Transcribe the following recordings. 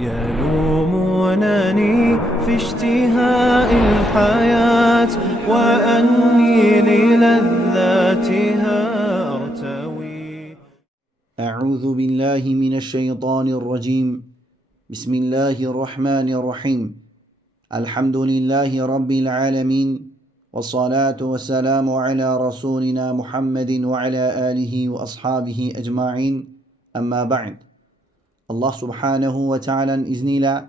يلومونني في اشتهاء الحياة وأني للذاتها أرتوي. أعوذ بالله من الشيطان الرجيم. بسم الله الرحمن الرحيم. الحمد لله رب العالمين والصلاة والسلام على رسولنا محمد وعلى آله وأصحابه أجمعين. أما بعد Allah Subhanahu ve Teala'nın izniyle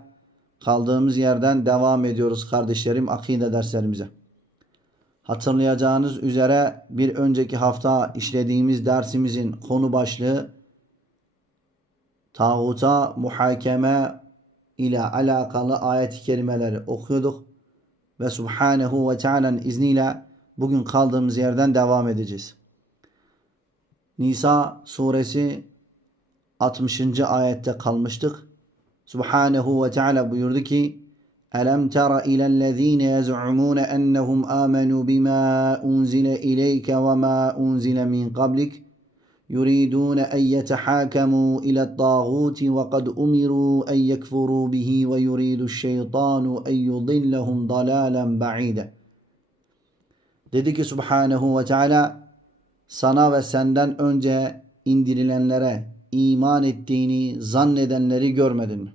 kaldığımız yerden devam ediyoruz kardeşlerim akide derslerimize. Hatırlayacağınız üzere bir önceki hafta işlediğimiz dersimizin konu başlığı tağuta muhakeme ile alakalı ayet-i kerimeleri okuyorduk ve Subhanahu ve Teala'nın izniyle bugün kaldığımız yerden devam edeceğiz. Nisa suresi 60. ayette kalmıştık. Subhanehu ve Teala buyurdu ki Elem tera ilellezine yez'umune ennehum amenu bima unzile ileyke ve ma unzile min kablik yuridune en yetehakemu ile tağuti ve kad umiru en yekfuru bihi ve yuridu şeytanu en yudillehum dalalen ba'ide. Dedi ki Subhanehu ve Teala sana ve senden önce indirilenlere iman ettiğini zannedenleri görmedin mi?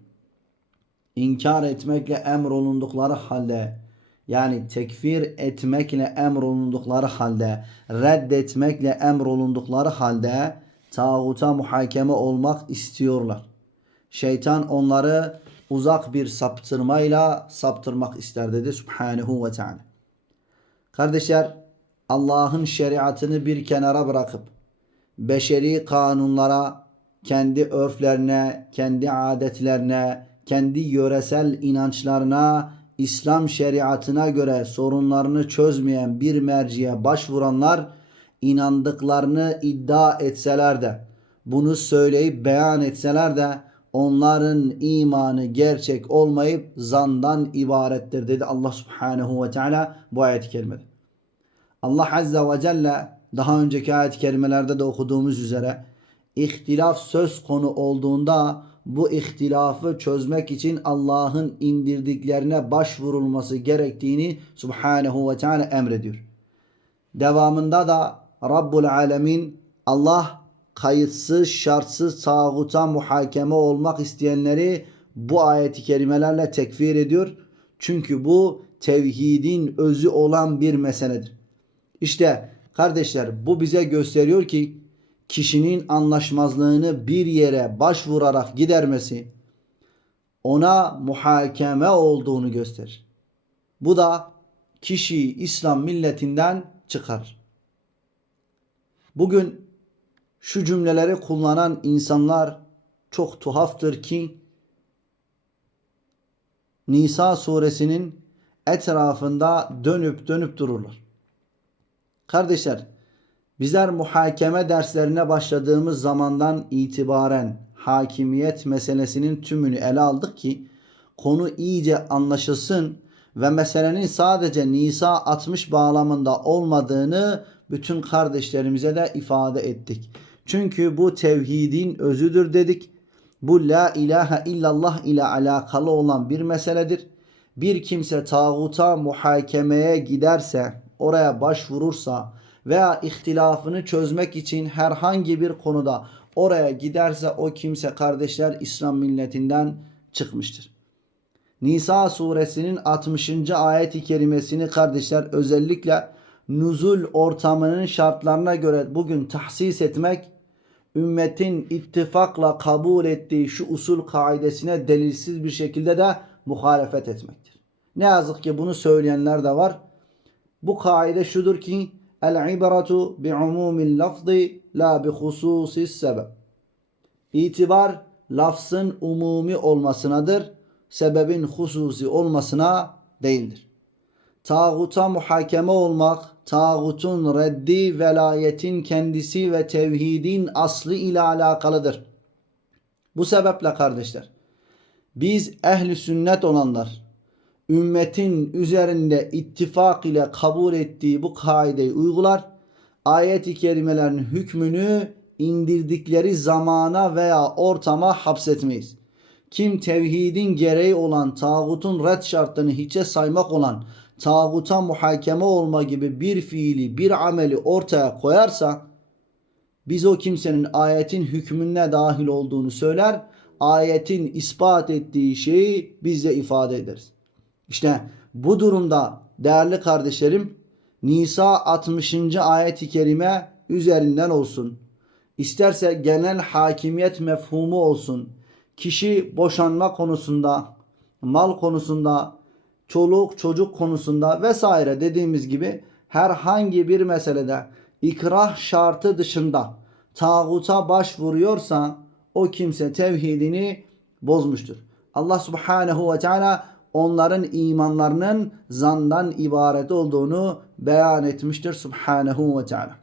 İnkar etmekle emrolundukları halde yani tekfir etmekle emrolundukları halde reddetmekle emrolundukları halde tağuta muhakeme olmak istiyorlar. Şeytan onları uzak bir saptırmayla saptırmak ister dedi Subhanahu ve Teala. Kardeşler Allah'ın şeriatını bir kenara bırakıp beşeri kanunlara, kendi örflerine, kendi adetlerine, kendi yöresel inançlarına, İslam şeriatına göre sorunlarını çözmeyen bir merciye başvuranlar inandıklarını iddia etseler de bunu söyleyip beyan etseler de onların imanı gerçek olmayıp zandan ibarettir dedi Allah Subhanahu ve Teala bu ayet-i kerimede. Allah Azze ve Celle daha önceki ayet-i kerimelerde de okuduğumuz üzere ihtilaf söz konu olduğunda bu ihtilafı çözmek için Allah'ın indirdiklerine başvurulması gerektiğini Subhanahu ve Teala emrediyor. Devamında da Rabbul Alemin Allah kayıtsız şartsız tağuta muhakeme olmak isteyenleri bu ayeti kerimelerle tekfir ediyor. Çünkü bu tevhidin özü olan bir meseledir. İşte kardeşler bu bize gösteriyor ki kişinin anlaşmazlığını bir yere başvurarak gidermesi ona muhakeme olduğunu gösterir. Bu da kişiyi İslam milletinden çıkar. Bugün şu cümleleri kullanan insanlar çok tuhaftır ki Nisa suresinin etrafında dönüp dönüp dururlar. Kardeşler Bizler muhakeme derslerine başladığımız zamandan itibaren hakimiyet meselesinin tümünü ele aldık ki konu iyice anlaşılsın ve meselenin sadece Nisa 60 bağlamında olmadığını bütün kardeşlerimize de ifade ettik. Çünkü bu tevhidin özüdür dedik. Bu la ilahe illallah ile alakalı olan bir meseledir. Bir kimse tağuta muhakemeye giderse, oraya başvurursa, veya ihtilafını çözmek için herhangi bir konuda oraya giderse o kimse kardeşler İslam milletinden çıkmıştır. Nisa suresinin 60. ayet-i kerimesini kardeşler özellikle nuzul ortamının şartlarına göre bugün tahsis etmek ümmetin ittifakla kabul ettiği şu usul kaidesine delilsiz bir şekilde de muhalefet etmektir. Ne yazık ki bunu söyleyenler de var. Bu kaide şudur ki El ibratu bi umumil la bi hususis. İtibar lafzın umumi olmasınadır. Sebebin hususi olmasına değildir. Tağuta muhakeme olmak, tağutun reddi velayetin kendisi ve tevhidin aslı ile alakalıdır. Bu sebeple kardeşler, biz ehli sünnet olanlar, ümmetin üzerinde ittifak ile kabul ettiği bu kaideyi uygular. Ayet-i kerimelerin hükmünü indirdikleri zamana veya ortama hapsetmeyiz. kim tevhidin gereği olan tağutun red şartlarını hiçe saymak olan tağuta muhakeme olma gibi bir fiili bir ameli ortaya koyarsa biz o kimsenin ayetin hükmüne dahil olduğunu söyler. Ayetin ispat ettiği şeyi biz de ifade ederiz. İşte bu durumda değerli kardeşlerim Nisa 60. ayet-i kerime üzerinden olsun. İsterse genel hakimiyet mefhumu olsun. Kişi boşanma konusunda, mal konusunda, çoluk çocuk konusunda vesaire dediğimiz gibi herhangi bir meselede ikrah şartı dışında tağuta başvuruyorsa o kimse tevhidini bozmuştur. Allah subhanehu ve teala onların imanlarının zandan ibaret olduğunu beyan etmiştir subhanehu ve teala.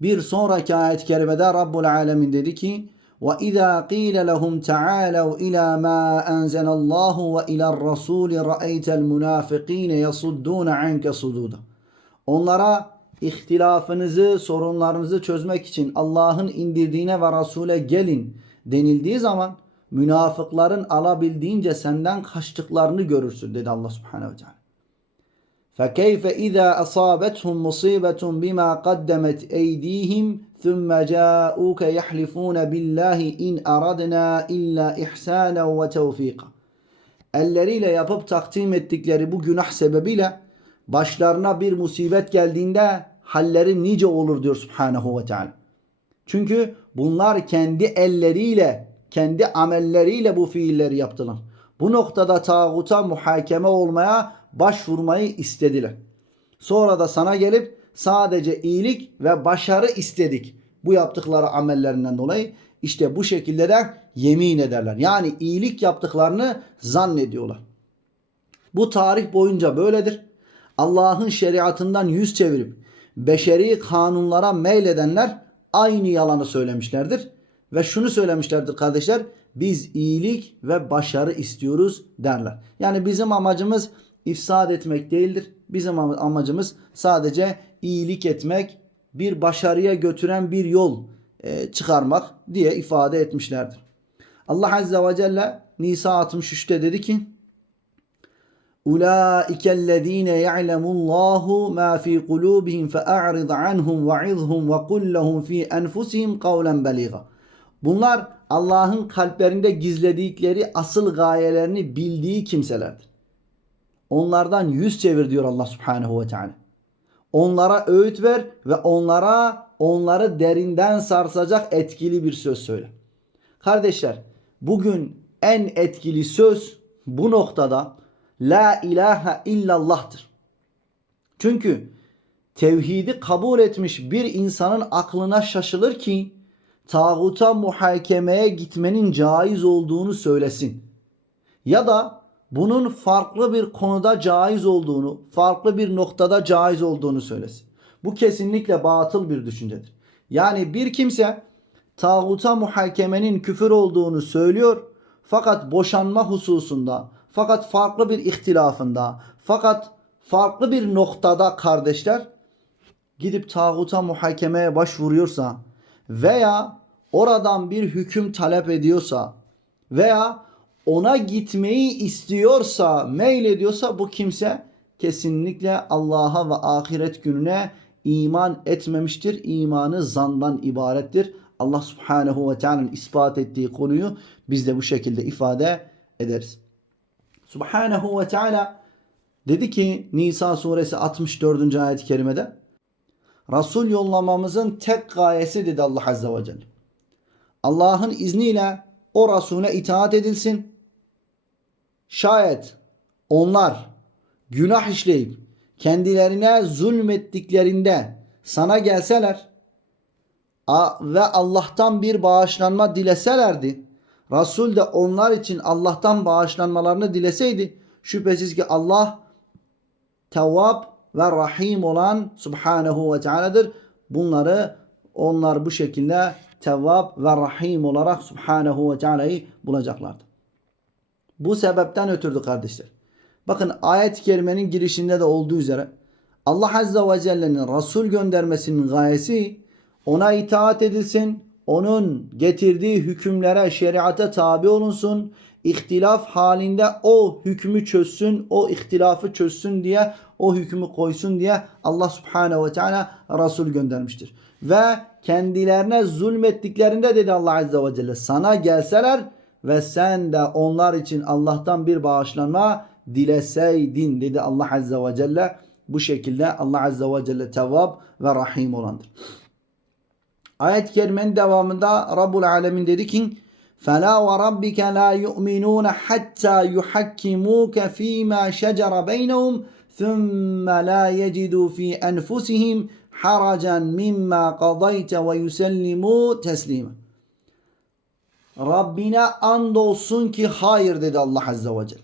Bir sonraki ayet-i kerimede Rabbul Alemin dedi ki وَإِذَا قِيلَ لَهُمْ تَعَالَوْا إِلَى مَا أَنزَلَ اللّٰهُ وَإِلَى الرَّسُولِ رَأَيْتَ الْمُنَافِقِينَ يَصُدُّونَ عَنْكَ صُدُودًا Onlara ihtilafınızı, sorunlarınızı çözmek için Allah'ın indirdiğine ve Resul'e gelin denildiği zaman münafıkların alabildiğince senden kaçtıklarını görürsün dedi Allah Subhanahu ve Teala. فَكَيْفَ إِذَا أَصَابَتْهُمْ مُصِيبَةٌ بِمَا قَدَّمَتْ أَيْدِيهِمْ ثُمَّ جَاءُوكَ يَحْلِفُونَ بِاللّٰهِ إِنْ أَرَدْنَا إِلَّا إِحْسَانًا وَتَوْفِيقًا Elleriyle yapıp takdim ettikleri bu günah sebebiyle başlarına bir musibet geldiğinde halleri nice olur diyor Subhanahu ve Teala. Çünkü bunlar kendi elleriyle, kendi amelleriyle bu fiilleri yaptılar. Bu noktada tağuta muhakeme olmaya başvurmayı istediler. Sonra da sana gelip sadece iyilik ve başarı istedik. Bu yaptıkları amellerinden dolayı işte bu şekilde de yemin ederler. Yani iyilik yaptıklarını zannediyorlar. Bu tarih boyunca böyledir. Allah'ın şeriatından yüz çevirip beşeri kanunlara meyledenler aynı yalanı söylemişlerdir Ve şunu söylemişlerdir kardeşler. Biz iyilik ve başarı istiyoruz derler. Yani bizim amacımız ifsad etmek değildir. Bizim amacımız sadece iyilik etmek, bir başarıya götüren bir yol e, çıkarmak diye ifade etmişlerdir. Allah Azze ve Celle Nisa 63'te dedi ki أولئك الذين يعلم الله ما في قلوبهم فأعرض عنهم وعظهم وقل لهم في أنفسهم قولا بليغا Bunlar Allah'ın kalplerinde gizledikleri asıl gayelerini bildiği kimselerdir. Onlardan yüz çevir diyor Allah Subhanahu ve Teala. Onlara öğüt ver ve onlara onları derinden sarsacak etkili bir söz söyle. Kardeşler bugün en etkili söz bu noktada La ilahe illallah'tır. Çünkü tevhidi kabul etmiş bir insanın aklına şaşılır ki tağuta muhakemeye gitmenin caiz olduğunu söylesin. Ya da bunun farklı bir konuda caiz olduğunu, farklı bir noktada caiz olduğunu söylesin. Bu kesinlikle batıl bir düşüncedir. Yani bir kimse tağuta muhakemenin küfür olduğunu söylüyor fakat boşanma hususunda, fakat farklı bir ihtilafında, fakat farklı bir noktada kardeşler gidip tağuta muhakemeye başvuruyorsa veya oradan bir hüküm talep ediyorsa veya ona gitmeyi istiyorsa, meylediyorsa bu kimse kesinlikle Allah'a ve ahiret gününe iman etmemiştir. İmanı zandan ibarettir. Allah Subhanahu ve Teala'nın ispat ettiği konuyu biz de bu şekilde ifade ederiz. Subhanahu ve Teala dedi ki Nisa suresi 64. ayet-i kerimede Resul yollamamızın tek gayesi dedi Allah Azze ve Celle. Allah'ın izniyle o Resul'e itaat edilsin. Şayet onlar günah işleyip kendilerine zulmettiklerinde sana gelseler ve Allah'tan bir bağışlanma dileselerdi Resul de onlar için Allah'tan bağışlanmalarını dileseydi şüphesiz ki Allah tevvab ve rahim olan Subhanahu ve Teala'dır. Bunları onlar bu şekilde tevvab ve rahim olarak Subhanahu ve Teala'yı bulacaklardı. Bu sebepten ötürdü kardeşler. Bakın ayet-i kerimenin girişinde de olduğu üzere Allah Azze ve Celle'nin Resul göndermesinin gayesi ona itaat edilsin, onun getirdiği hükümlere, şeriate tabi olunsun. İhtilaf halinde o hükmü çözsün, o ihtilafı çözsün diye, o hükmü koysun diye Allah Subhanahu ve Teala Resul göndermiştir. Ve kendilerine zulmettiklerinde dedi Allah Azze ve Celle sana gelseler ve sen de onlar için Allah'tan bir bağışlanma dileseydin dedi Allah Azze ve Celle. Bu şekilde Allah Azze ve Celle tevvab ve rahim olandır. Ayet-i kerimenin devamında Rabbul Alemin dedi ki فَلَا وَرَبِّكَ لَا يُؤْمِنُونَ حَتَّى يُحَكِّمُوكَ ف۪ي مَا شَجَرَ بَيْنَهُمْ ثُمَّ لَا يَجِدُوا ف۪ي أَنْفُسِهِمْ حَرَجًا مِمَّا قَضَيْتَ وَيُسَلِّمُوا تَسْلِيمًا Rabbine andolsun ki hayır dedi Allah Azze ve Celle.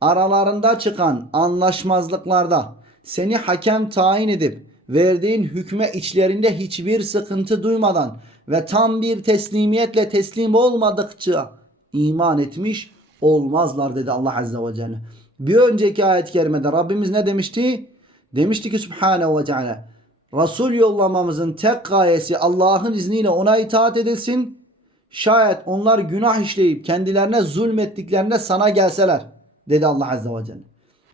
Aralarında çıkan anlaşmazlıklarda seni hakem tayin edip verdiğin hükme içlerinde hiçbir sıkıntı duymadan ve tam bir teslimiyetle teslim olmadıkça iman etmiş olmazlar dedi Allah Azze ve Celle. Bir önceki ayet-i kerimede Rabbimiz ne demişti? Demişti ki Subhanehu ve Teala Resul yollamamızın tek gayesi Allah'ın izniyle ona itaat edilsin. Şayet onlar günah işleyip kendilerine zulmettiklerinde sana gelseler dedi Allah Azze ve Celle.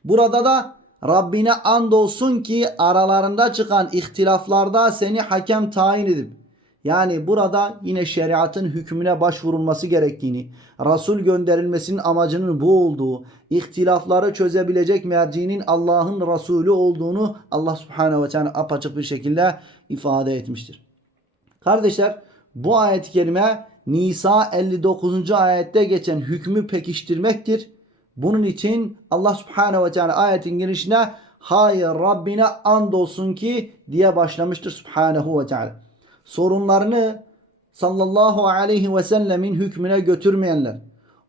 Burada da Rabbine andolsun ki aralarında çıkan ihtilaflarda seni hakem tayin edip yani burada yine şeriatın hükmüne başvurulması gerektiğini, Resul gönderilmesinin amacının bu olduğu, ihtilafları çözebilecek mercinin Allah'ın Resulü olduğunu Allah Subhanahu ve Teala apaçık bir şekilde ifade etmiştir. Kardeşler bu ayet-i kerime Nisa 59. ayette geçen hükmü pekiştirmektir. Bunun için Allah Subhanahu ve Teala ayetin girişine hayır Rabbine andolsun ki diye başlamıştır Subhanahu ve Teala. Sorunlarını sallallahu aleyhi ve sellemin hükmüne götürmeyenler,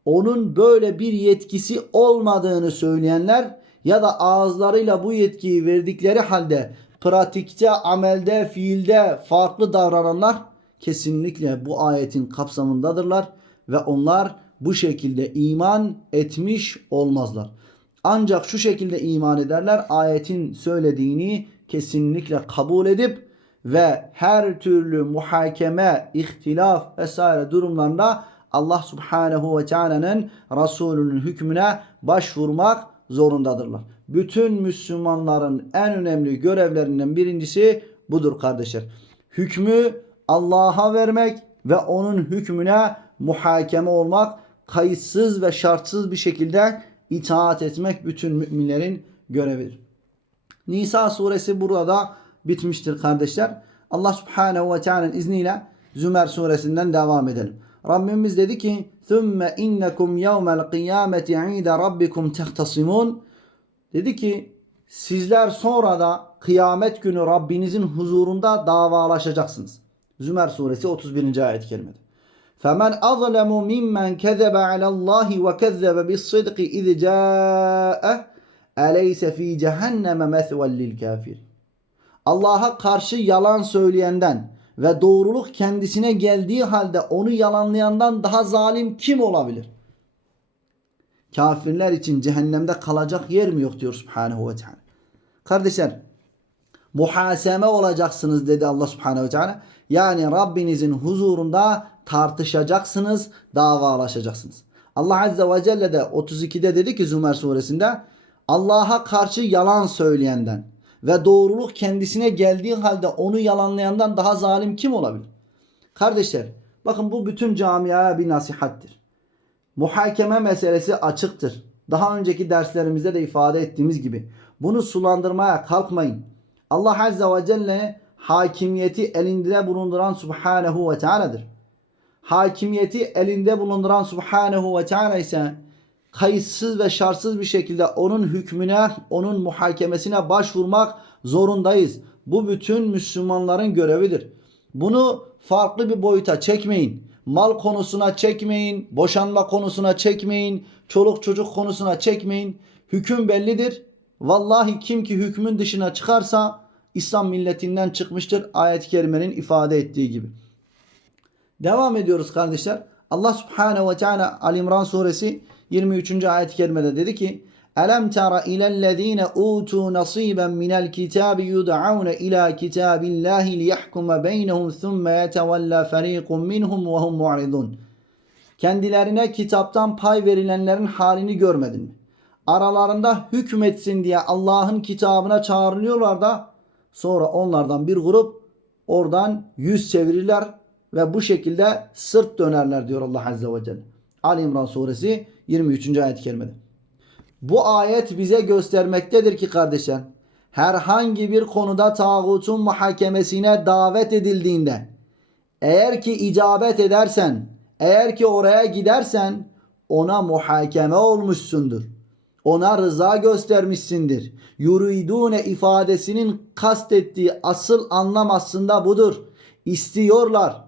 onun böyle bir yetkisi olmadığını söyleyenler ya da ağızlarıyla bu yetkiyi verdikleri halde pratikte, amelde, fiilde farklı davrananlar kesinlikle bu ayetin kapsamındadırlar ve onlar bu şekilde iman etmiş olmazlar. Ancak şu şekilde iman ederler ayetin söylediğini kesinlikle kabul edip ve her türlü muhakeme, ihtilaf vesaire durumlarında Allah Subhanahu ve Teala'nın Resulünün hükmüne başvurmak zorundadırlar. Bütün Müslümanların en önemli görevlerinden birincisi budur kardeşler. Hükmü Allah'a vermek ve onun hükmüne muhakeme olmak, kayıtsız ve şartsız bir şekilde itaat etmek bütün müminlerin görevidir. Nisa suresi burada bitmiştir kardeşler. Allah subhanehu ve teala'nın izniyle Zümer suresinden devam edelim. Rabbimiz dedi ki ثُمَّ اِنَّكُمْ يَوْمَ الْقِيَامَةِ عِيدَ رَبِّكُمْ تَخْتَصِمُونَ Dedi ki sizler sonra da kıyamet günü Rabbinizin huzurunda davalaşacaksınız. Zümer suresi 31. ayet-i kerimede. فَمَنْ أَظْلَمُ مِمَّنْ كَذَبَ عَلَى اللّٰهِ وَكَذَّبَ بِالصِّدْقِ اِذْ جَاءَهُ أَلَيْسَ ف۪ي جَهَنَّمَ مَثْوًا لِلْكَافِرِ Allah'a karşı yalan söyleyenden ve doğruluk kendisine geldiği halde onu yalanlayandan daha zalim kim olabilir? Kafirler için cehennemde kalacak yer mi yok diyor Subhanahu ve Teala. Kardeşler muhaseme olacaksınız dedi Allah Subhanahu ve Teala. Yani Rabbinizin huzurunda tartışacaksınız, davalaşacaksınız. Allah Azze ve Celle de 32'de dedi ki Zümer suresinde Allah'a karşı yalan söyleyenden ve doğruluk kendisine geldiği halde onu yalanlayandan daha zalim kim olabilir? Kardeşler bakın bu bütün camiaya bir nasihattir. Muhakeme meselesi açıktır. Daha önceki derslerimizde de ifade ettiğimiz gibi bunu sulandırmaya kalkmayın. Allah Azze ve Celle hakimiyeti elinde bulunduran Subhanehu ve Teala'dır. Hakimiyeti elinde bulunduran Subhanehu ve Teala ise kayıtsız ve şartsız bir şekilde onun hükmüne, onun muhakemesine başvurmak zorundayız. Bu bütün Müslümanların görevidir. Bunu farklı bir boyuta çekmeyin. Mal konusuna çekmeyin, boşanma konusuna çekmeyin, çoluk çocuk konusuna çekmeyin. Hüküm bellidir. Vallahi kim ki hükmün dışına çıkarsa İslam milletinden çıkmıştır. Ayet-i kerimenin ifade ettiği gibi. Devam ediyoruz kardeşler. Allah Subhanahu ve Teala Ali İmran suresi 23. ayet-i kerimede dedi ki Elem tera ilellezine utu nasiben minel kitabi yud'aune ila kitabillahi liyahkuma beynehum thumme yetevella feriqun minhum ve hum mu'ridun. Kendilerine kitaptan pay verilenlerin halini görmedin mi? Aralarında hükmetsin diye Allah'ın kitabına çağrılıyorlar da sonra onlardan bir grup oradan yüz çevirirler ve bu şekilde sırt dönerler diyor Allah Azze ve Celle. Ali İmran suresi 23. ayet-i kerimede. Bu ayet bize göstermektedir ki kardeşler herhangi bir konuda tağutun muhakemesine davet edildiğinde eğer ki icabet edersen eğer ki oraya gidersen ona muhakeme olmuşsundur. Ona rıza göstermişsindir. Yuridune ifadesinin kastettiği asıl anlam aslında budur. İstiyorlar.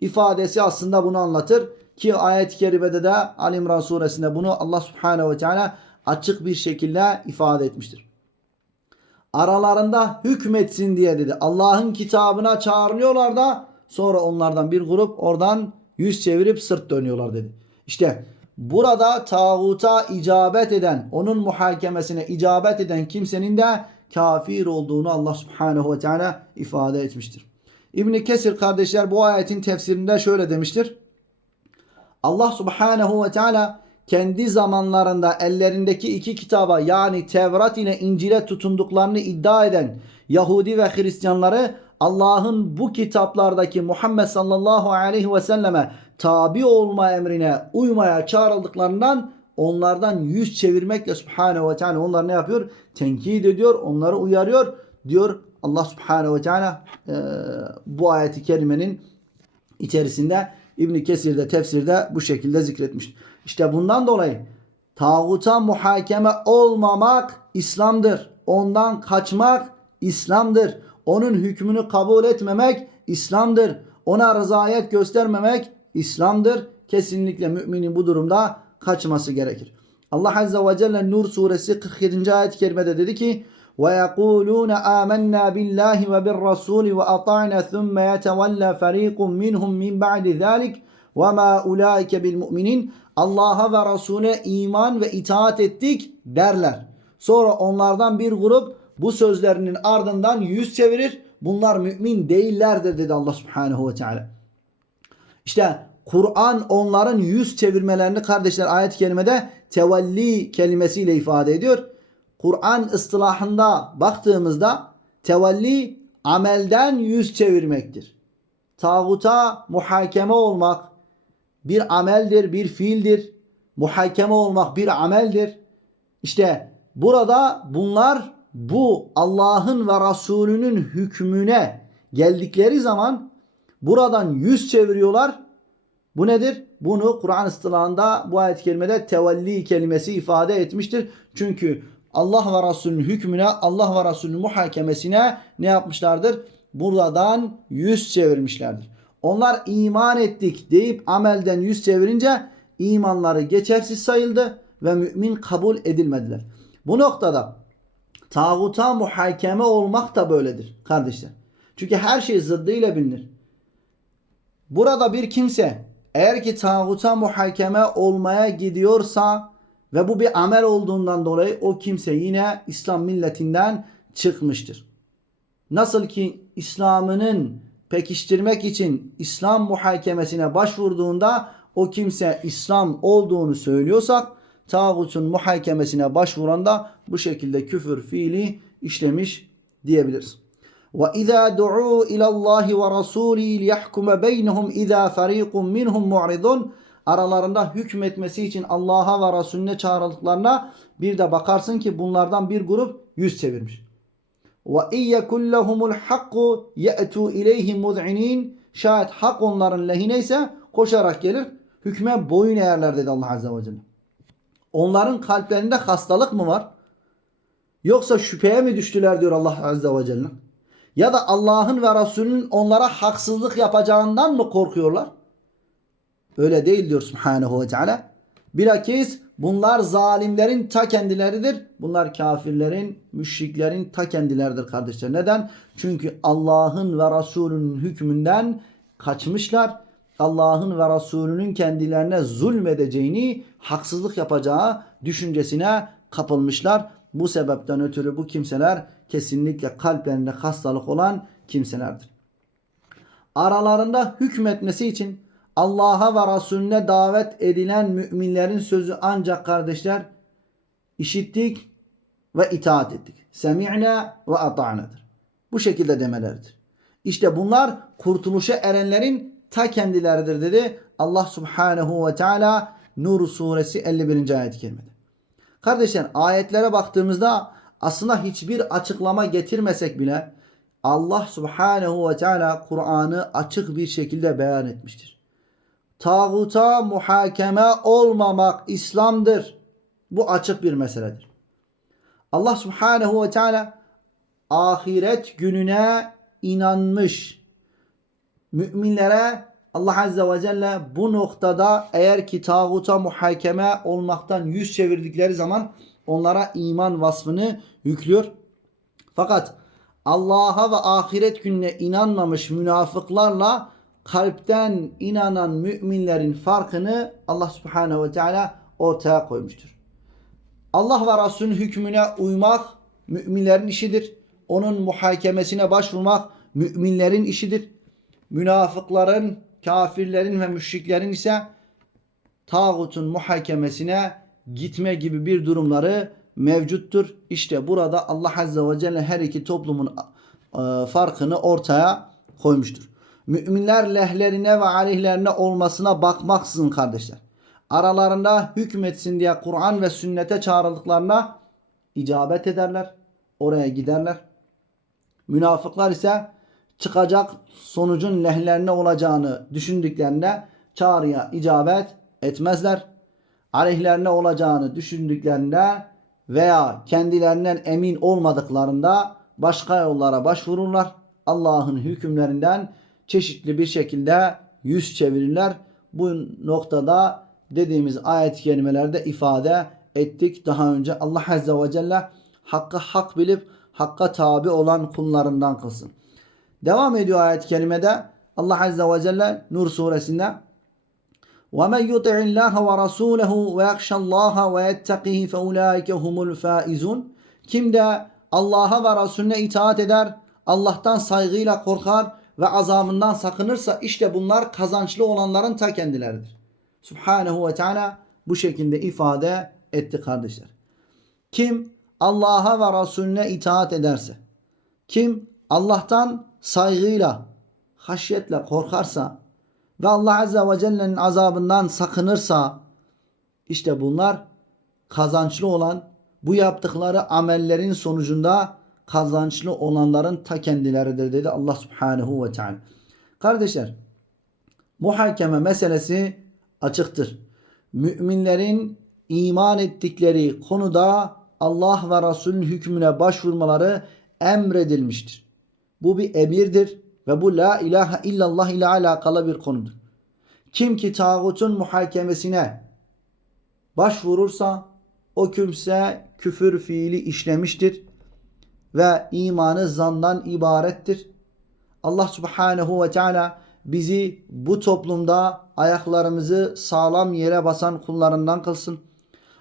ifadesi aslında bunu anlatır. Ki ayet-i kerimede de Ali İmran suresinde bunu Allah subhanehu ve teala açık bir şekilde ifade etmiştir. Aralarında hükmetsin diye dedi. Allah'ın kitabına çağrılıyorlar da sonra onlardan bir grup oradan yüz çevirip sırt dönüyorlar dedi. İşte burada tağuta icabet eden, onun muhakemesine icabet eden kimsenin de kafir olduğunu Allah subhanehu ve teala ifade etmiştir. İbni Kesir kardeşler bu ayetin tefsirinde şöyle demiştir. Allah subhanehu ve teala kendi zamanlarında ellerindeki iki kitaba yani Tevrat ile İncil'e tutunduklarını iddia eden Yahudi ve Hristiyanları Allah'ın bu kitaplardaki Muhammed sallallahu aleyhi ve selleme tabi olma emrine uymaya çağrıldıklarından onlardan yüz çevirmekle subhanehu ve teala onlar ne yapıyor? Tenkit ediyor, onları uyarıyor. Diyor Allah subhanehu ve teala e, bu ayeti kerimenin içerisinde İbn Kesir'de tefsirde bu şekilde zikretmiş. İşte bundan dolayı tağuta muhakeme olmamak İslam'dır. Ondan kaçmak İslam'dır. Onun hükmünü kabul etmemek İslam'dır. Ona rızayet göstermemek İslam'dır. Kesinlikle müminin bu durumda kaçması gerekir. Allah Azze ve Celle Nur suresi 47. ayet-i kerimede dedi ki وَيَقُولُونَ آمَنَّا بِاللّٰهِ وَبِالرَّسُولِ وَأَطَعْنَا ثُمَّ يَتَوَلَّى فَر۪يقٌ مِّنْهُمْ مِنْ بَعْدِ ذَٰلِكَ وَمَا أُولَٰئِكَ بِالْمُؤْمِنِينَ Allah'a ve Resulüne iman ve itaat ettik derler. Sonra onlardan bir grup bu sözlerinin ardından yüz çevirir. Bunlar mümin değillerdir dedi Allah Subhanahu ve Teala. İşte Kur'an onların yüz çevirmelerini kardeşler ayet-i kerimede tevelli kelimesiyle ifade ediyor. Kur'an ıstılahında baktığımızda tevelli amelden yüz çevirmektir. Tağuta muhakeme olmak bir ameldir, bir fiildir. Muhakeme olmak bir ameldir. İşte burada bunlar bu Allah'ın ve Resulünün hükmüne geldikleri zaman buradan yüz çeviriyorlar. Bu nedir? Bunu Kur'an ıstılahında bu ayet-i kerimede tevelli kelimesi ifade etmiştir. Çünkü Allah ve Resulünün hükmüne, Allah ve Resulünün muhakemesine ne yapmışlardır? Buradan yüz çevirmişlerdir. Onlar iman ettik deyip amelden yüz çevirince imanları geçersiz sayıldı ve mümin kabul edilmediler. Bu noktada tağuta muhakeme olmak da böyledir kardeşler. Çünkü her şey zıddıyla bilinir. Burada bir kimse eğer ki tağuta muhakeme olmaya gidiyorsa ve bu bir amel olduğundan dolayı o kimse yine İslam milletinden çıkmıştır. Nasıl ki İslam'ının pekiştirmek için İslam muhakemesine başvurduğunda o kimse İslam olduğunu söylüyorsak tağutun muhakemesine başvuranda bu şekilde küfür fiili işlemiş diyebiliriz. Ve izâ du'û ilallâhi ve rasûlî liyahkume beynehum izâ ferîkun minhum mu'ridun aralarında hükmetmesi için Allah'a ve Resulüne çağrıldıklarına bir de bakarsın ki bunlardan bir grup yüz çevirmiş. Ve iyyekun lehumul hakku ye'tu ileyhi muz'inin şayet hak onların lehine ise koşarak gelir hükme boyun eğerler dedi Allah Azze ve Celle. Onların kalplerinde hastalık mı var? Yoksa şüpheye mi düştüler diyor Allah Azze ve Celle. Ya da Allah'ın ve Resulünün onlara haksızlık yapacağından mı korkuyorlar? Öyle değil diyor Subhanahu ve Teala. Bilakis bunlar zalimlerin ta kendileridir. Bunlar kafirlerin, müşriklerin ta kendileridir kardeşler. Neden? Çünkü Allah'ın ve Resulünün hükmünden kaçmışlar. Allah'ın ve Resulünün kendilerine zulmedeceğini, haksızlık yapacağı düşüncesine kapılmışlar. Bu sebepten ötürü bu kimseler kesinlikle kalplerinde hastalık olan kimselerdir. Aralarında hükmetmesi için Allah'a ve Resulüne davet edilen müminlerin sözü ancak kardeşler işittik ve itaat ettik. Semi'na ve ata'nadır. Bu şekilde demeleridir. İşte bunlar kurtuluşa erenlerin ta kendileridir dedi Allah Subhanahu ve Teala Nur suresi 51. ayet-i kerimede. Kardeşler ayetlere baktığımızda aslında hiçbir açıklama getirmesek bile Allah Subhanahu ve Teala Kur'an'ı açık bir şekilde beyan etmiştir. Tağuta muhakeme olmamak İslam'dır. Bu açık bir meseledir. Allah Subhanahu ve Teala ahiret gününe inanmış müminlere Allah Azze ve Celle bu noktada eğer ki tağuta muhakeme olmaktan yüz çevirdikleri zaman onlara iman vasfını yüklüyor. Fakat Allah'a ve ahiret gününe inanmamış münafıklarla kalpten inanan müminlerin farkını Allah Subhanahu ve Teala ortaya koymuştur. Allah ve Resulünün hükmüne uymak müminlerin işidir. Onun muhakemesine başvurmak müminlerin işidir. Münafıkların, kafirlerin ve müşriklerin ise tağutun muhakemesine gitme gibi bir durumları mevcuttur. İşte burada Allah Azze ve Celle her iki toplumun e, farkını ortaya koymuştur. Müminler lehlerine ve aleyhlerine olmasına bakmaksızın kardeşler. Aralarında hükmetsin diye Kur'an ve sünnete çağrıldıklarına icabet ederler. Oraya giderler. Münafıklar ise çıkacak sonucun lehlerine olacağını düşündüklerinde çağrıya icabet etmezler. Aleyhlerine olacağını düşündüklerinde veya kendilerinden emin olmadıklarında başka yollara başvururlar. Allah'ın hükümlerinden çeşitli bir şekilde yüz çevirirler. Bu noktada dediğimiz ayet-i kerimelerde ifade ettik. Daha önce Allah Azze ve Celle hakkı hak bilip hakka tabi olan kullarından kılsın. Devam ediyor ayet-i kerimede Allah Azze ve Celle Nur suresinde وَمَنْ يُطِعِ اللّٰهَ وَرَسُولَهُ وَيَخْشَ اللّٰهَ وَيَتَّقِهِ فَاُولَٰئِكَ هُمُ الْفَائِزُونَ Kim de Allah'a ve Resulüne itaat eder, Allah'tan saygıyla korkar ve azabından sakınırsa işte bunlar kazançlı olanların ta kendileridir. Subhanahu ve Teala bu şekilde ifade etti kardeşler. Kim Allah'a ve Resulüne itaat ederse, kim Allah'tan saygıyla, haşyetle korkarsa ve Allah Azze ve Celle'nin azabından sakınırsa işte bunlar kazançlı olan bu yaptıkları amellerin sonucunda kazançlı olanların ta kendileridir dedi Allah Subhanahu ve Teala. Kardeşler muhakeme meselesi açıktır. Müminlerin iman ettikleri konuda Allah ve Resulün hükmüne başvurmaları emredilmiştir. Bu bir emirdir ve bu la ilahe illallah ile alakalı bir konudur. Kim ki tağutun muhakemesine başvurursa o kimse küfür fiili işlemiştir ve imanı zandan ibarettir. Allah Subhanahu ve Teala bizi bu toplumda ayaklarımızı sağlam yere basan kullarından kılsın.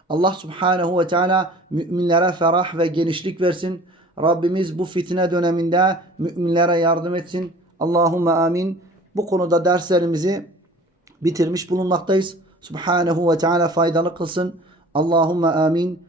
Allah Subhanahu ve Teala müminlere ferah ve genişlik versin. Rabbimiz bu fitne döneminde müminlere yardım etsin. Allahumme amin. Bu konuda derslerimizi bitirmiş bulunmaktayız. Subhanahu ve Teala faydalı kılsın. Allahumme amin.